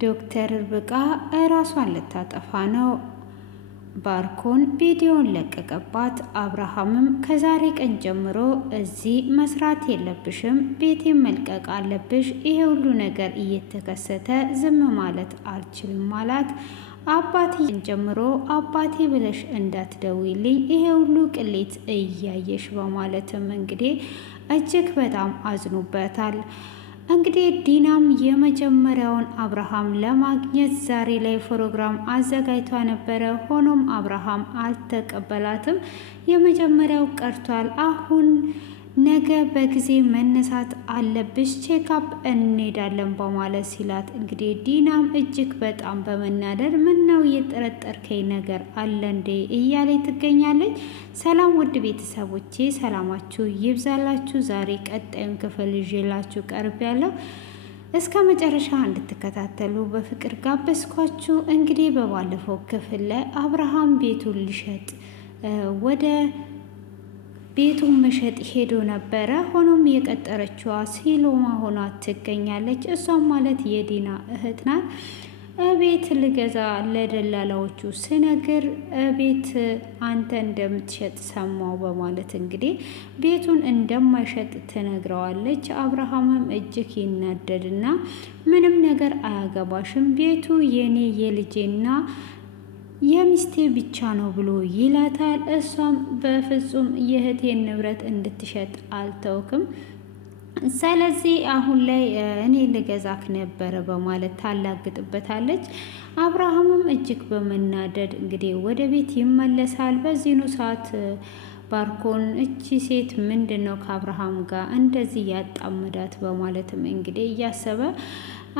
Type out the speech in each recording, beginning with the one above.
ዶክተር ርብቃ ራሷን ልታጠፋ ነው። ባርኮን ቪዲዮን ለቀቀባት። አብርሃምም ከዛሬ ቀን ጀምሮ እዚህ መስራት የለብሽም፣ ቤቴን መልቀቅ አለብሽ። ይሄ ሁሉ ነገር እየተከሰተ ዝም ማለት አልችልም አላት። አባቴን ጀምሮ አባቴ ብለሽ እንዳትደውይልኝ፣ ይሄ ሁሉ ቅሌት እያየሽ በማለትም እንግዲህ እጅግ በጣም አዝኖበታል። እንግዲህ ዲናም የመጀመሪያውን አብርሃም ለማግኘት ዛሬ ላይ ፕሮግራም አዘጋጅቷ ነበረ። ሆኖም አብርሃም አልተቀበላትም። የመጀመሪያው ቀርቷል። አሁን ነገ በጊዜ መነሳት አለብሽ፣ ቼክአፕ እንሄዳለን በማለት ሲላት እንግዲህ ዲናም እጅግ በጣም በመናደድ ምነው የጠረጠርከኝ ነገር አለ እንዴ እያለ ትገኛለች። ሰላም ውድ ቤተሰቦቼ ሰላማችሁ ይብዛላችሁ። ዛሬ ቀጣዩን ክፍል ይዤላችሁ ቀርብ ያለው እስከ መጨረሻ እንድትከታተሉ በፍቅር ጋበዝኳችሁ። እንግዲህ በባለፈው ክፍል ላይ አብርሃም ቤቱን ሊሸጥ ወደ ቤቱን መሸጥ ሄዶ ነበረ። ሆኖም የቀጠረችዋ ሲሎማ ሆና ትገኛለች። እሷም ማለት የዲና እህት ናት። ቤት ልገዛ ለደላላዎቹ ስነግር ቤት አንተ እንደምትሸጥ ሰማው በማለት እንግዲህ ቤቱን እንደማይሸጥ ትነግረዋለች። አብርሃምም እጅግ ይናደድና ምንም ነገር አያገባሽም፣ ቤቱ የኔ የልጄና የሚስቴ ብቻ ነው ብሎ ይላታል። እሷም በፍጹም የእህቴን ንብረት እንድትሸጥ አልተውክም፣ ስለዚህ አሁን ላይ እኔ ልገዛክ ነበረ በማለት ታላግጥበታለች። አብርሃምም እጅግ በመናደድ እንግዲህ ወደ ቤት ይመለሳል። በዚህኑ ሰዓት ባርኮን እቺ ሴት ምንድን ነው ከአብርሃም ጋር እንደዚህ ያጣመዳት በማለትም እንግዲህ እያሰበ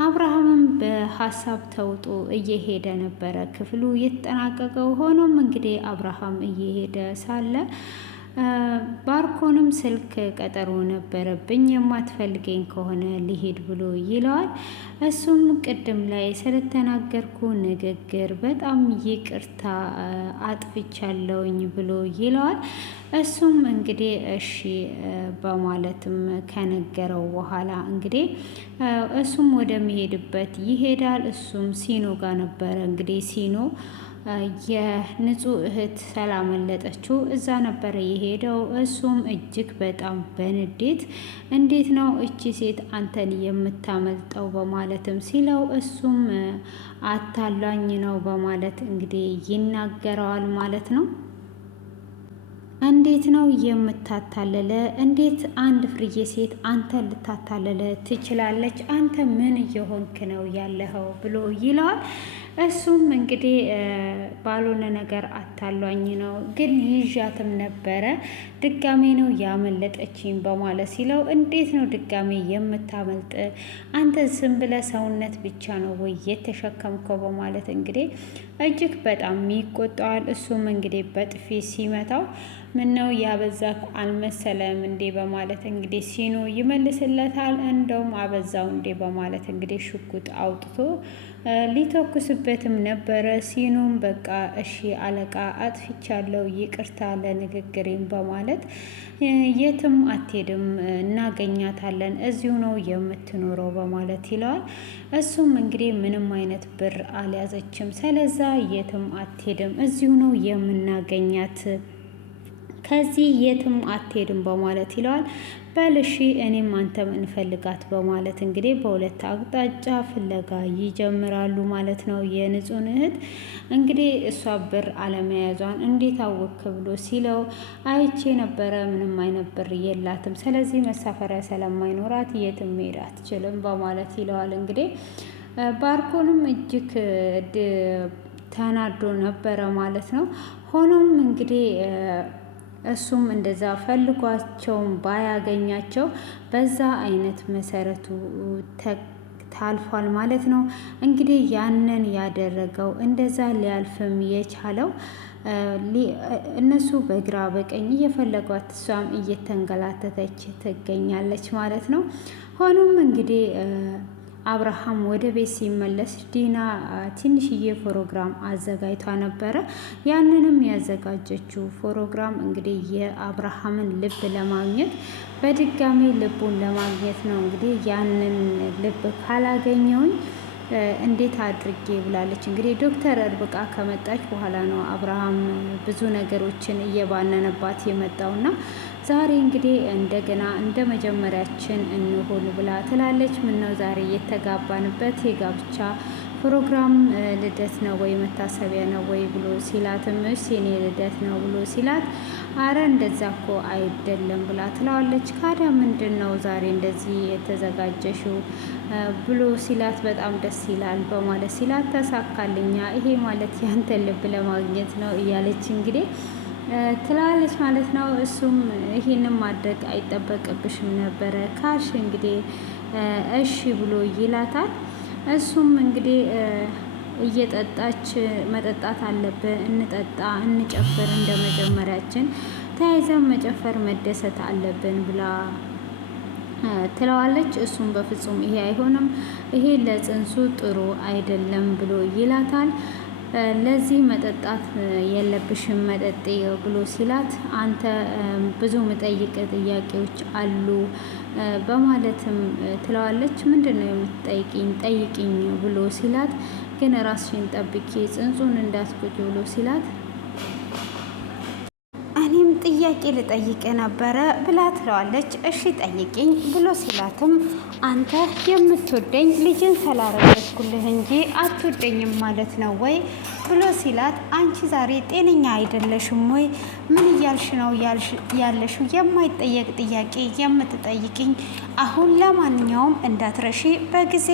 አብርሃምም በሀሳብ ተውጦ እየሄደ ነበረ ክፍሉ የተጠናቀቀው። ሆኖም እንግዲህ አብርሃም እየሄደ ሳለ ባርኮንም ስልክ ቀጠሮ ነበረብኝ የማትፈልገኝ ከሆነ ሊሄድ ብሎ ይለዋል። እሱም ቅድም ላይ ስለተናገርኩ ንግግር በጣም ይቅርታ አጥፍቻለሁኝ ብሎ ይለዋል። እሱም እንግዲህ እሺ በማለትም ከነገረው በኋላ እንግዲህ እሱም ወደሚሄድበት ይሄዳል። እሱም ሲኖ ጋር ነበረ እንግዲህ ሲኖ የንጹህ እህት ስላመለጠችው እዛ ነበረ የሄደው። እሱም እጅግ በጣም በንዴት እንዴት ነው እቺ ሴት አንተን የምታመልጠው በማለትም ሲለው እሱም አታላኝ ነው በማለት እንግዲህ ይናገረዋል ማለት ነው። እንዴት ነው የምታታለለ? እንዴት አንድ ፍርዬ ሴት አንተን ልታታለለ ትችላለች? አንተ ምን እየሆንክ ነው ያለኸው ብሎ ይለዋል። እሱም እንግዲህ ባልሆነ ነገር አታሏኝ ነው፣ ግን ይዣትም ነበረ ድጋሜ ነው ያመለጠችኝ በማለት ሲለው እንዴት ነው ድጋሜ የምታመልጥ? አንተ ዝም ብለህ ሰውነት ብቻ ነው ወይ የተሸከምከው በማለት እንግዲህ እጅግ በጣም ይቆጣዋል። እሱም እንግዲህ በጥፊ ሲመታው ምነው ያበዛክ አልመሰለም እንዴ በማለት እንግዲህ ሲኖ ይመልስለታል። እንደውም አበዛው እንዴ በማለት እንግዲህ ሽጉጥ አውጥቶ ሊተኩስበትም ነበረ። ሲኖም በቃ እሺ አለቃ አጥፍቻለሁ፣ ይቅርታ ለንግግሬም በማለት የትም አትሄድም፣ እናገኛታለን፣ እዚሁ ነው የምትኖረው በማለት ይለዋል። እሱም እንግዲህ ምንም አይነት ብር አልያዘችም፣ ስለዛ የትም አትሄድም፣ እዚሁ ነው የምናገኛት፣ ከዚህ የትም አትሄድም በማለት ይለዋል። በልሺ እኔም አንተም እንፈልጋት በማለት እንግዲህ በሁለት አቅጣጫ ፍለጋ ይጀምራሉ ማለት ነው። የንጹህ እህት እንግዲህ እሷ ብር አለመያዟን እንዴት አወክ ብሎ ሲለው አይቼ ነበረ፣ ምንም አይነት ብር የላትም፣ ስለዚህ መሳፈሪያ ስለማይኖራት የትም መሄድ አትችልም በማለት ይለዋል። እንግዲህ ባርኮንም እጅግ ተናዶ ነበረ ማለት ነው። ሆኖም እንግዲህ እሱም እንደዛ ፈልጓቸውን ባያገኛቸው በዛ አይነት መሰረቱ ታልፏል ማለት ነው። እንግዲህ ያንን ያደረገው እንደዛ ሊያልፍም የቻለው እነሱ በግራ በቀኝ እየፈለጓት እሷም እየተንገላተተች ትገኛለች ማለት ነው። ሆኖም እንግዲህ አብርሃም ወደ ቤት ሲመለስ ዲና ትንሽዬ ፕሮግራም አዘጋጅታ ነበረ። ያንንም ያዘጋጀችው ፕሮግራም እንግዲህ የአብርሃምን ልብ ለማግኘት በድጋሚ ልቡን ለማግኘት ነው። እንግዲህ ያንን ልብ ካላገኘውኝ እንዴት አድርጌ ብላለች። እንግዲህ ዶክተር ርብቃ ከመጣች በኋላ ነው አብርሃም ብዙ ነገሮችን እየባነነባት የመጣውና ዛሬ እንግዲህ እንደገና እንደ መጀመሪያችን እንሆን ብላ ትላለች። ምነው ዛሬ የተጋባንበት የጋብቻ ፕሮግራም ልደት ነው ወይ መታሰቢያ ነው ወይ ብሎ ሲላትም እሺ የኔ ልደት ነው ብሎ ሲላት አረ እንደዛ እኮ አይደለም ብላ ትለዋለች። ካዲያ ምንድን ነው ዛሬ እንደዚህ የተዘጋጀሽው ብሎ ሲላት በጣም ደስ ይላል በማለት ሲላት ተሳካልኛ፣ ይሄ ማለት ያንተ ልብ ለማግኘት ነው እያለች እንግዲህ ትላለች ማለት ነው። እሱም ይሄንን ማድረግ አይጠበቅብሽም ነበረ ካልሽ እንግዲህ እሺ ብሎ ይላታል። እሱም እንግዲህ እየጠጣች መጠጣት አለብን፣ እንጠጣ፣ እንጨፍር፣ እንደ መጀመሪያችን ተያይዘን መጨፈር መደሰት አለብን ብላ ትለዋለች። እሱም በፍጹም ይሄ አይሆንም፣ ይሄ ለጽንሱ ጥሩ አይደለም ብሎ ይላታል። ለዚህ መጠጣት የለብሽም መጠጤ ብሎ ሲላት አንተ ብዙ መጠይቅ ጥያቄዎች አሉ በማለትም ትለዋለች። ምንድን ነው የምትጠይቂኝ? ጠይቂኝ ብሎ ሲላት ግን ራስሽን ጠብቂ ጽንሱን እንዳትጎጂ ብሎ ሲላት ጥያቄ ልጠይቅ ነበረ ብላ ትለዋለች። እሺ ጠይቂኝ ብሎ ሲላትም አንተ የምትወደኝ ልጅን ስላረገዝኩልህ እንጂ አትወደኝም ማለት ነው ወይ ብሎ ሲላት አንቺ ዛሬ ጤነኛ አይደለሽም ወይ? ምን እያልሽ ነው ያለሽው? የማይጠየቅ ጥያቄ የምትጠይቅኝ? አሁን ለማንኛውም እንዳትረሺ በጊዜ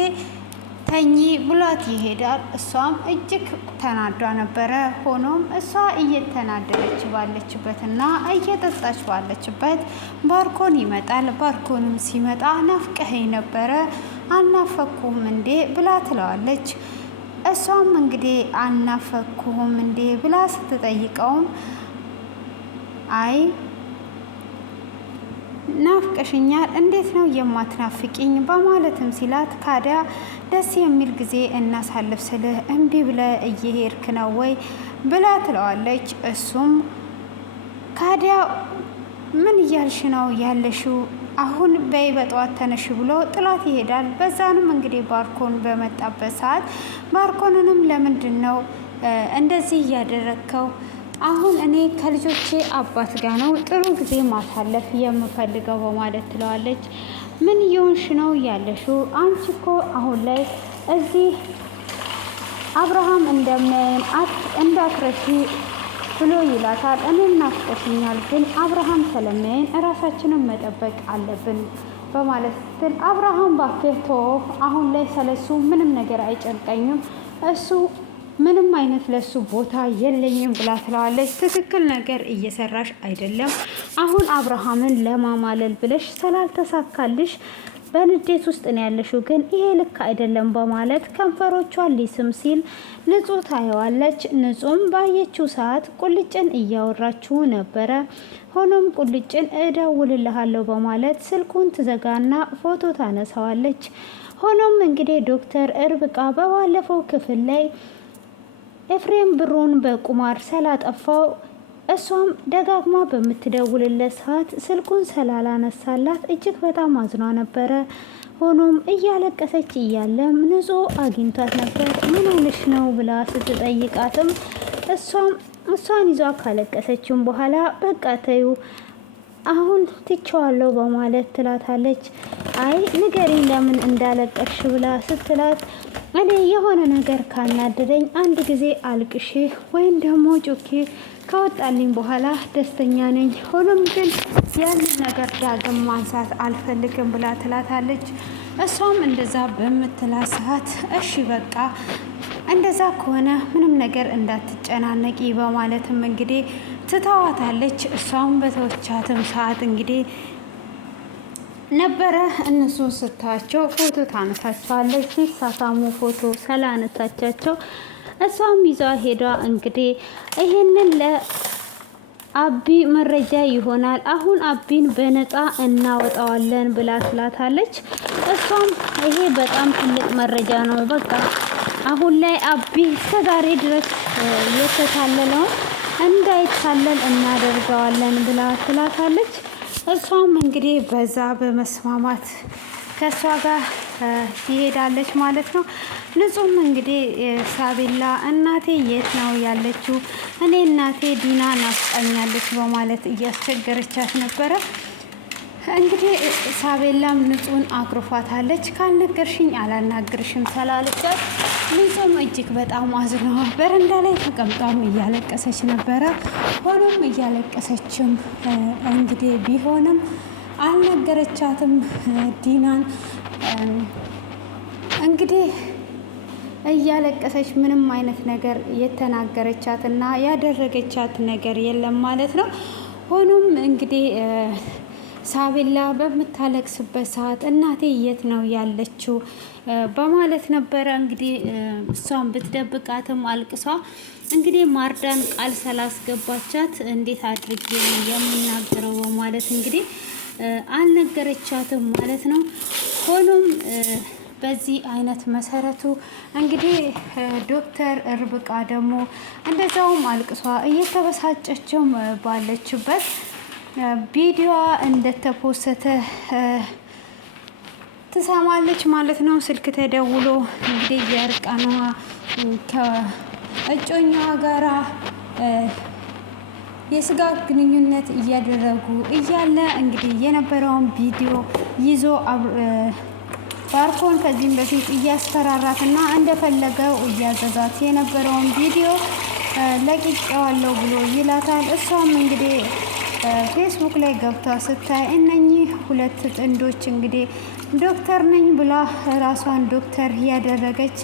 ተኚ ብሏት ይሄዳል። እሷም እጅግ ተናዷ ነበረ። ሆኖም እሷ እየተናደደች ባለችበትና እየጠጣች ባለችበት ባርኮን ይመጣል። ባርኮንም ሲመጣ ናፍቀኸኝ ነበረ አልናፈኩም እንዴ ብላ ትለዋለች። እሷም እንግዲህ አልናፈኩም እንዴ ብላ ስትጠይቀውም አይ ናፍቀሽኛል፣ እንዴት ነው የማትናፍቂኝ በማለትም ሲላት ካዲያ ደስ የሚል ጊዜ እናሳልፍ ስልህ እምቢ ብለህ እየሄድክ ነው ወይ ብላ ትለዋለች። እሱም ካዲያ ምን እያልሽ ነው ያለሽው? አሁን በይ በጠዋት ተነሽ ብሎ ጥላት ይሄዳል። በዛንም እንግዲህ ባርኮን በመጣበት ሰዓት ባርኮንንም ለምንድን ነው እንደዚህ እያደረግከው? አሁን እኔ ከልጆቼ አባት ጋር ነው ጥሩ ጊዜ ማሳለፍ የምፈልገው በማለት ትለዋለች። ምን እየሆንሽ ነው ያለሽው? አንቺ እኮ አሁን ላይ እዚህ አብርሃም እንደምን እንዳትረሺ ብሎ ይላታል። እኔም ናፍቆሽኛል፣ ግን አብርሃም ስለሚያይን እራሳችንን መጠበቅ አለብን በማለት ስትል አብርሃም ባክህ ተወው፣ አሁን ላይ ስለሱ ምንም ነገር አይጨንቀኝም፣ እሱ ምንም አይነት ለሱ ቦታ የለኝም ብላ ትለዋለች። ትክክል ነገር እየሰራሽ አይደለም። አሁን አብርሃምን ለማማለል ብለሽ ስላልተሳካልሽ በንዴት ውስጥ ነው ያለሽው፣ ግን ይሄ ልክ አይደለም በማለት ከንፈሮቿን ሊስም ሲል ንጹህ ታየዋለች። ንጹህም ባየችው ሰዓት ቁልጭን እያወራችው ነበረ። ሆኖም ቁልጭን እደውልልሃለሁ በማለት ስልኩን ትዘጋና ፎቶ ታነሳዋለች። ሆኖም እንግዲህ ዶክተር ርብቃ በባለፈው ክፍል ላይ ኤፍሬም ብሩን በቁማር ስላጠፋው እሷም ደጋግማ በምትደውልለት ሰዓት ስልኩን ስላላነሳላት እጅግ በጣም አዝኗ ነበረ። ሆኖም እያለቀሰች እያለም ንጹህ አግኝቷት ነበር። ምን ሆነሽ ነው ብላ ስትጠይቃትም እሷን ይዟ ካለቀሰችም በኋላ በቃ ተይው አሁን ትቼዋለሁ በማለት ትላታለች። አይ ንገሪኝ ለምን እንዳለቀሽ ብላ ስትላት እኔ የሆነ ነገር ካናደደኝ አንድ ጊዜ አልቅሼ ወይም ደግሞ ጮኬ ከወጣልኝ በኋላ ደስተኛ ነኝ። ሆኖም ግን ያንን ነገር ዳግም ማንሳት አልፈልግም ብላ ትላታለች። እሷም እንደዛ በምትላት ሰዓት እሺ በቃ እንደዛ ከሆነ ምንም ነገር እንዳትጨናነቂ በማለትም እንግዲህ ትተዋታለች። እሷም በተወቻትም ሰዓት እንግዲህ ነበረ እነሱን ስታቸው ፎቶ ታነሳቸዋለች። ሲሳሳሙ ፎቶ ስላነሳቻቸው እሷም ይዛ ሄዳ እንግዲህ ይሄንን ለአቢ መረጃ ይሆናል፣ አሁን አቢን በነፃ እናወጣዋለን ብላ ትላታለች። እሷም ይሄ በጣም ትልቅ መረጃ ነው፣ በቃ አሁን ላይ አቢ እስከዛሬ ድረስ የተታለለውን እንዳይታለል እናደርገዋለን ብላ ትላታለች። እሷም እንግዲህ በዛ በመስማማት ከእሷ ጋር ትሄዳለች ማለት ነው። ንጹም እንግዲህ ሳቤላ እናቴ የት ነው ያለችው? እኔ እናቴ ዲና ናፍቃኛለች በማለት እያስቸገረቻት ነበረ። እንግዲህ ሳቤላም ንጹን አኩርፋታለች። ካልነገርሽኝ አላናግርሽም ስላለቻት ንጹም እጅግ በጣም አዝኖ በረንዳ ላይ ተቀምጣም እያለቀሰች ነበረ። ሆኖም እያለቀሰችም እንግዲህ ቢሆንም አልነገረቻትም ዲናን። እንግዲህ እያለቀሰች ምንም አይነት ነገር የተናገረቻት እና ያደረገቻት ነገር የለም ማለት ነው። ሆኖም እንግዲህ ሳቤላ በምታለቅስበት ሰዓት እናቴ የት ነው ያለችው በማለት ነበረ እንግዲህ እሷን ብትደብቃትም አልቅሷ እንግዲህ ማርዳን ቃል ስላስገባቻት እንዴት አድርጌ ነው የምናገረው በማለት እንግዲህ አልነገረቻትም ማለት ነው። ሆኖም በዚህ አይነት መሰረቱ እንግዲህ ዶክተር ርብቃ ደግሞ እንደዛውም አልቅሷ እየተበሳጨችም ባለችበት ቪዲዮ እንደተፖሰተ ትሰማለች ማለት ነው። ስልክ ተደውሎ እንግዲህ የእርቃኗ ከእጮኛዋ ጋራ የስጋ ግንኙነት እያደረጉ እያለ እንግዲህ የነበረውን ቪዲዮ ይዞ ባርኮን ከዚህም በፊት እያስፈራራትና እንደፈለገው እያዘዛት የነበረውን ቪዲዮ ለቅቄዋለሁ ብሎ ይላታል። እሷም እንግዲህ ፌስቡክ ላይ ገብታ ስታይ እነኚህ ሁለት ጥንዶች እንግዲህ ዶክተር ነኝ ብላ ራሷን ዶክተር ያደረገች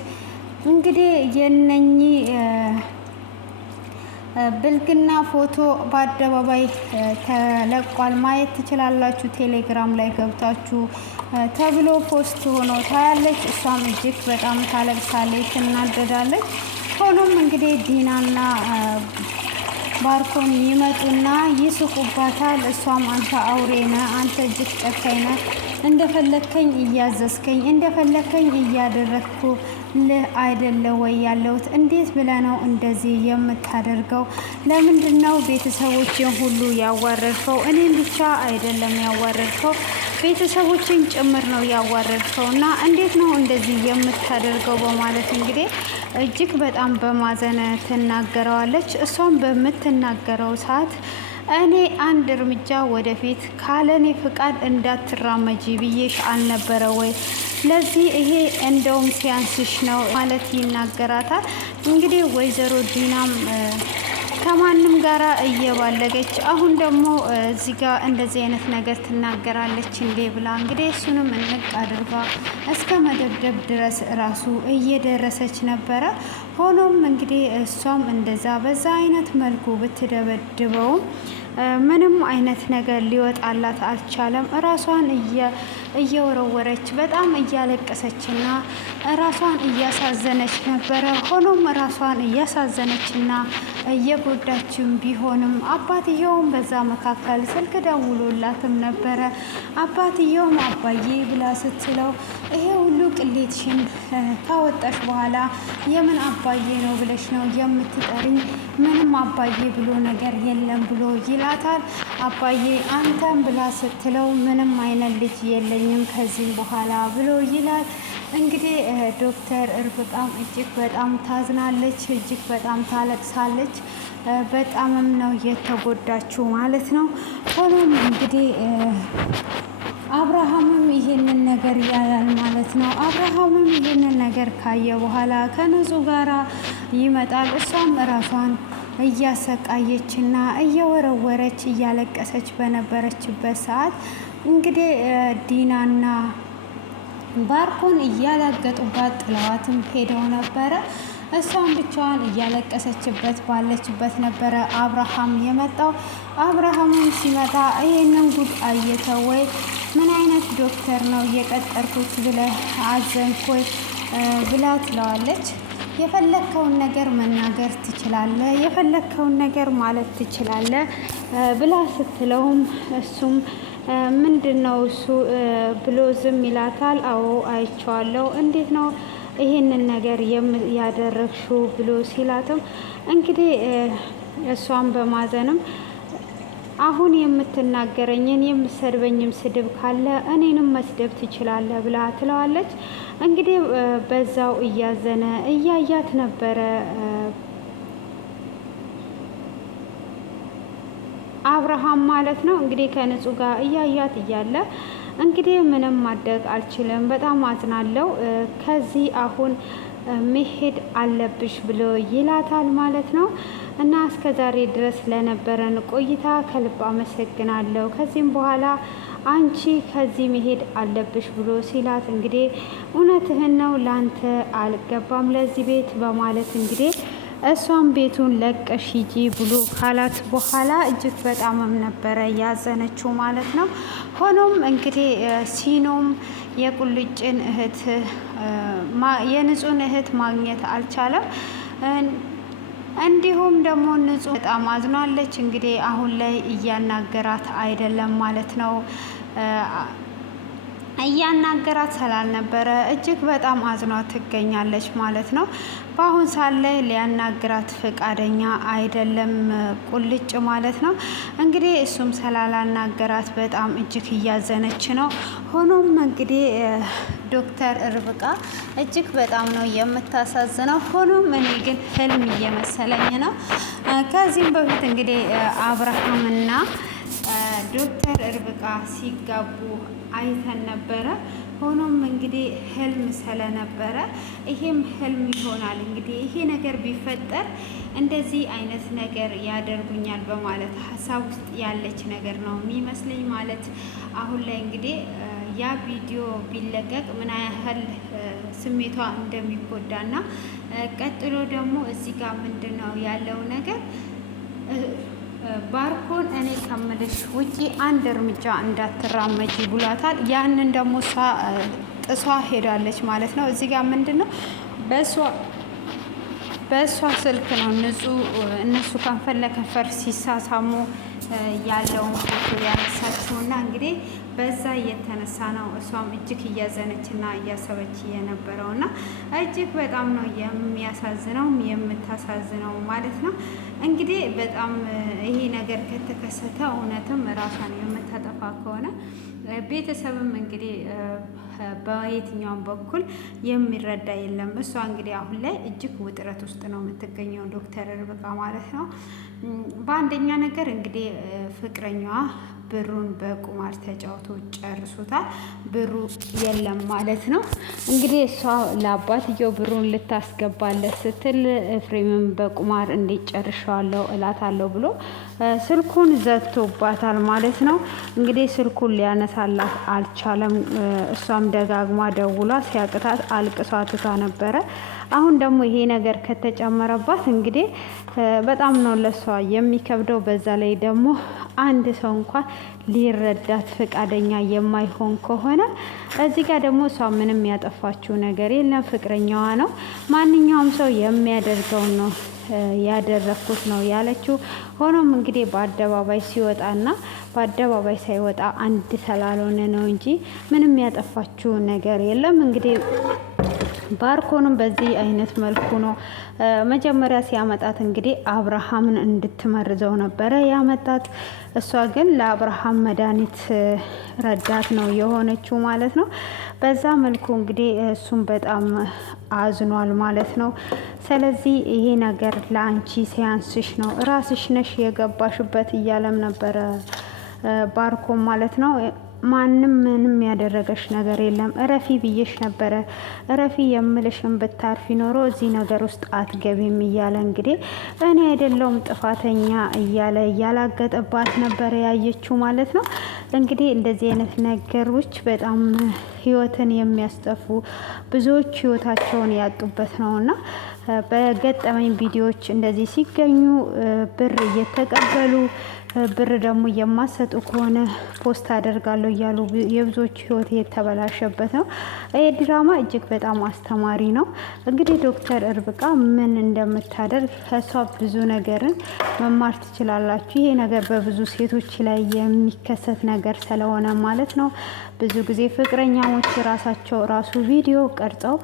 እንግዲህ የነኚህ ብልግና ፎቶ በአደባባይ ተለቋል። ማየት ትችላላችሁ ቴሌግራም ላይ ገብታችሁ ተብሎ ፖስት ሆኖ ታያለች። እሷም እጅግ በጣም ታለቅሳለች፣ ትናደዳለች። ሆኖም እንግዲህ ዲናና ባርኮን ይመጡና ይስቁባታል። እሷም አንተ አውሬ ነህ፣ አንተ እጅግ ጨካኝ ነህ፣ እንደፈለከኝ እያዘዝከኝ እንደፈለከኝ እያደረግኩ ልህ አይደለ ወይ ያለሁት? እንዴት ብለህ ነው እንደዚህ የምታደርገው? ለምንድን ነው ቤተሰቦችን ሁሉ ያዋረድከው? እኔም ብቻ አይደለም ያዋረድከው ቤተሰቦችን ጭምር ነው ያዋረድከው እና እንዴት ነው እንደዚህ የምታደርገው? በማለት እንግዲህ እጅግ በጣም በማዘን ትናገረዋለች። እሷም በምትናገረው ሰዓት እኔ አንድ እርምጃ ወደፊት ካለኔ ፍቃድ እንዳትራመጂ ብዬሽ አልነበረ ወይ? ለዚህ ይሄ እንደውም ሲያንስሽ ነው ማለት ይናገራታል። እንግዲህ ወይዘሮ ዲናም ከማንም ጋራ እየባለገች አሁን ደግሞ እዚህ ጋር እንደዚህ አይነት ነገር ትናገራለች እንዴ ብላ እንግዲህ እሱንም እንቅ አድርጋ እስከ መደብደብ ድረስ ራሱ እየደረሰች ነበረ። ሆኖም እንግዲህ እሷም እንደዛ በዛ አይነት መልኩ ብትደበድበውም ምንም አይነት ነገር ሊወጣላት አልቻለም። ራሷን እየወረወረች በጣም እያለቀሰችና ራሷን እያሳዘነች ነበረ። ሆኖም ራሷን እያሳዘነችና እየጎዳችም ቢሆንም አባትየውም በዛ መካከል ስልክ ደውሎላትም ነበረ። አባትየውም አባዬ ብላ ስትለው ይሄ ሁሉ ቅሌትሽን ካወጣሽ በኋላ የምን አባዬ ነው ብለሽ ነው የምትጠሪኝ? ምንም አባዬ ብሎ ነገር የለም ብሎ ይላታል። አባዬ አንተም ብላ ስትለው ምንም አይነት ልጅ የለኝም ከዚህም በኋላ ብሎ ይላል። እንግዲህ ዶክተር ርብቃም እጅግ በጣም ታዝናለች፣ እጅግ በጣም ታለቅሳለች። በጣምም ነው የተጎዳችው ማለት ነው። ሆኖም እንግዲህ አብርሃምም ይሄንን ነገር ያያል ማለት ነው። አብርሃምም ይሄንን ነገር ካየ በኋላ ከንጹ ጋራ ይመጣል። እሷም ራሷን እያሰቃየችና እየወረወረች እያለቀሰች በነበረችበት ሰዓት እንግዲህ ዲናና ባርኮን እያላገጡባት ጥለዋትም ሄደው ነበረ። እሷም ብቻዋን እያለቀሰችበት ባለችበት ነበረ አብርሃም የመጣው። አብርሃምም ሲመጣ ይሄንን ጉድ አየተው ወይ? ምን አይነት ዶክተር ነው እየቀጠርኩት ብለህ አዘንኮይ ብላ ትለዋለች። የፈለግከውን ነገር መናገር ትችላለህ፣ የፈለግከውን ነገር ማለት ትችላለህ ብላ ስትለውም እሱም ምንድን ነው እሱ ብሎ ዝም ይላታል። አዎ አይቼዋለሁ፣ እንዴት ነው ይሄንን ነገር ያደረግሽው ብሎ ሲላትም እንግዲህ እሷም በማዘንም አሁን የምትናገረኝን የምትሰድበኝም ስድብ ካለ እኔንም መስደብ ትችላለህ ብላ ትለዋለች። እንግዲህ በዛው እያዘነ እያያት ነበረ አብርሃም ማለት ነው። እንግዲህ ከንጹህ ጋር እያያት እያለ እንግዲህ ምንም ማድረግ አልችልም፣ በጣም አዝናለው፣ ከዚህ አሁን መሄድ አለብሽ ብሎ ይላታል ማለት ነው። እና እስከ ዛሬ ድረስ ለነበረን ቆይታ ከልብ አመሰግናለሁ። ከዚህም በኋላ አንቺ ከዚህ መሄድ አለብሽ ብሎ ሲላት እንግዲህ እውነትህን ነው፣ ላንተ አልገባም ለዚህ ቤት በማለት እንግዲህ እሷም ቤቱን ለቀሽ ሂጂ ብሎ ካላት በኋላ እጅግ በጣምም ነበረ ያዘነችው ማለት ነው። ሆኖም እንግዲህ ሲኖም የቁልጭን እህት የንጹህን እህት ማግኘት አልቻለም። እንዲሁም ደግሞ ንጹህ በጣም አዝናለች። እንግዲህ አሁን ላይ እያናገራት አይደለም ማለት ነው። እያናገራት ስላልነበረ እጅግ በጣም አዝኗ ትገኛለች ማለት ነው። በአሁን ሰዓት ላይ ሊያናግራት ፈቃደኛ አይደለም ቁልጭ ማለት ነው። እንግዲህ እሱም ስላላናገራት በጣም እጅግ እያዘነች ነው። ሆኖም እንግዲህ ዶክተር ርብቃ እጅግ በጣም ነው የምታሳዝነው። ሆኖም እኔ ግን ህልም እየመሰለኝ ነው። ከዚህም በፊት እንግዲህ አብርሃምና ዶክተር ርብቃ ሲጋቡ አይተን ነበረ። ሆኖም እንግዲህ ህልም ስለነበረ ይሄም ህልም ይሆናል። እንግዲህ ይሄ ነገር ቢፈጠር እንደዚህ አይነት ነገር ያደርጉኛል በማለት ሀሳብ ውስጥ ያለች ነገር ነው የሚመስለኝ ማለት አሁን ላይ እንግዲህ ያ ቪዲዮ ቢለቀቅ ምን ያህል ስሜቷ እንደሚጎዳና ቀጥሎ ደግሞ እዚህ ጋር ምንድን ነው ያለው ነገር ባርኮን እኔ ከምልሽ ውጪ አንድ እርምጃ እንዳትራመጂ ብሏታል። ያንን ደግሞ እሷ ጥሷ ሄዳለች ማለት ነው። እዚህ ጋር ምንድን ነው በእሷ ስልክ ነው እነሱ ከንፈር ለከንፈር ሲሳሳሙ ያለውን ፎቶ ያነሳችውና እንግዲህ በዛ እየተነሳ ነው እሷም እጅግ እያዘነችና እያሰበች የነበረውና እጅግ በጣም ነው የሚያሳዝነው የምታሳዝነው ማለት ነው። እንግዲህ በጣም ይሄ ነገር ከተከሰተ እውነትም ራሷን የምታጠፋ ከሆነ ቤተሰብም እንግዲህ በየትኛውም በኩል የሚረዳ የለም። እሷ እንግዲህ አሁን ላይ እጅግ ውጥረት ውስጥ ነው የምትገኘው ዶክተር ርብቃ ማለት ነው። በአንደኛ ነገር እንግዲህ ፍቅረኛዋ ብሩን በቁማር ተጫውቶ ጨርሱታል። ብሩ የለም ማለት ነው። እንግዲህ እሷ ለአባትየው ብሩን ልታስገባለት ስትል ኤፍሬምን በቁማር እንዲጨርሻለሁ እላታለሁ ብሎ ስልኩን ዘግቶባታል ማለት ነው። እንግዲህ ስልኩን ሊያነሳላት አልቻለም። እሷም ደጋግማ ደውላ ሲያቅታት አልቅሷ ትታ ነበረ። አሁን ደግሞ ይሄ ነገር ከተጨመረባት እንግዲህ በጣም ነው ለሷ የሚከብደው። በዛ ላይ ደግሞ አንድ ሰው እንኳን ሊረዳት ፈቃደኛ የማይሆን ከሆነ እዚህ ጋር ደግሞ እሷ ምንም ያጠፋችው ነገር የለም፣ ፍቅረኛዋ ነው። ማንኛውም ሰው የሚያደርገው ነው ያደረኩት ነው ያለችው። ሆኖም እንግዲህ በአደባባይ ሲወጣና በአደባባይ ሳይወጣ አንድ ስላልሆነ ነው እንጂ ምንም ያጠፋችው ነገር የለም። እንግዲህ ባርኮንም በዚህ አይነት መልኩ ነው መጀመሪያ ሲያመጣት እንግዲህ አብርሃምን እንድትመርዘው ነበረ ያመጣት። እሷ ግን ለአብርሃም መድኃኒት ረዳት ነው የሆነችው ማለት ነው። በዛ መልኩ እንግዲህ እሱም በጣም አዝኗል ማለት ነው። ስለዚህ ይሄ ነገር ለአንቺ ሲያንስሽ ነው፣ ራስሽ ነሽ የገባሽበት እያለም ነበረ ባርኮም ማለት ነው። ማንም ምንም ያደረገሽ ነገር የለም፣ እረፊ ብዬሽ ነበረ፣ እረፊ የምልሽን ብታርፊ ኖሮ እዚህ ነገር ውስጥ አትገቢም እያለ እንግዲህ እኔ አይደለሁም ጥፋተኛ እያለ እያላገጠባት ነበረ ያየችው ማለት ነው። እንግዲህ እንደዚህ አይነት ነገሮች በጣም ህይወትን የሚያስጠፉ ብዙዎች ህይወታቸውን ያጡበት ነውና በገጠመኝ ቪዲዮዎች እንደዚህ ሲገኙ ብር እየተቀበሉ ብር ደግሞ የማሰጡ ከሆነ ፖስት አደርጋለሁ እያሉ የብዙዎች ህይወት የተበላሸበት ነው። ይህ ድራማ እጅግ በጣም አስተማሪ ነው። እንግዲህ ዶክተር ርብቃ ምን እንደምታደርግ ከሷ ብዙ ነገርን መማር ትችላላችሁ። ይሄ ነገር በብዙ ሴቶች ላይ የሚከሰት ነገር ስለሆነ ማለት ነው። ብዙ ጊዜ ፍቅረኛሞች ራሱ ቪዲዮ ቀርጸው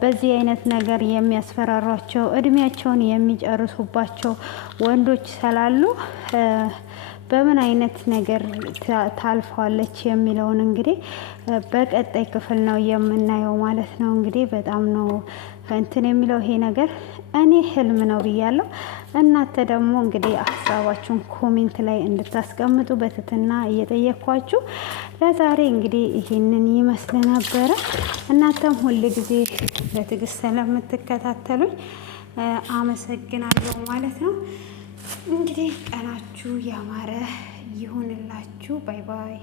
በዚህ አይነት ነገር የሚያስፈራሯቸው እድሜያቸውን የሚጨርሱባቸው ወንዶች ስላሉ በምን አይነት ነገር ታልፈዋለች የሚለውን እንግዲህ በቀጣይ ክፍል ነው የምናየው ማለት ነው። እንግዲህ በጣም ነው እንትን የሚለው ይሄ ነገር እኔ ህልም ነው ብያለሁ። እናንተ ደግሞ እንግዲህ ሀሳባችሁን ኮሜንት ላይ እንድታስቀምጡ በትህትና እየጠየኳችሁ ለዛሬ እንግዲህ ይሄንን ይመስል ነበረ። እናንተም ሁል ጊዜ በትዕግስት ስለምትከታተሉኝ አመሰግናለሁ ማለት ነው። እንግዲህ ቀናችሁ ያማረ ይሁንላችሁ። ባይ ባይ።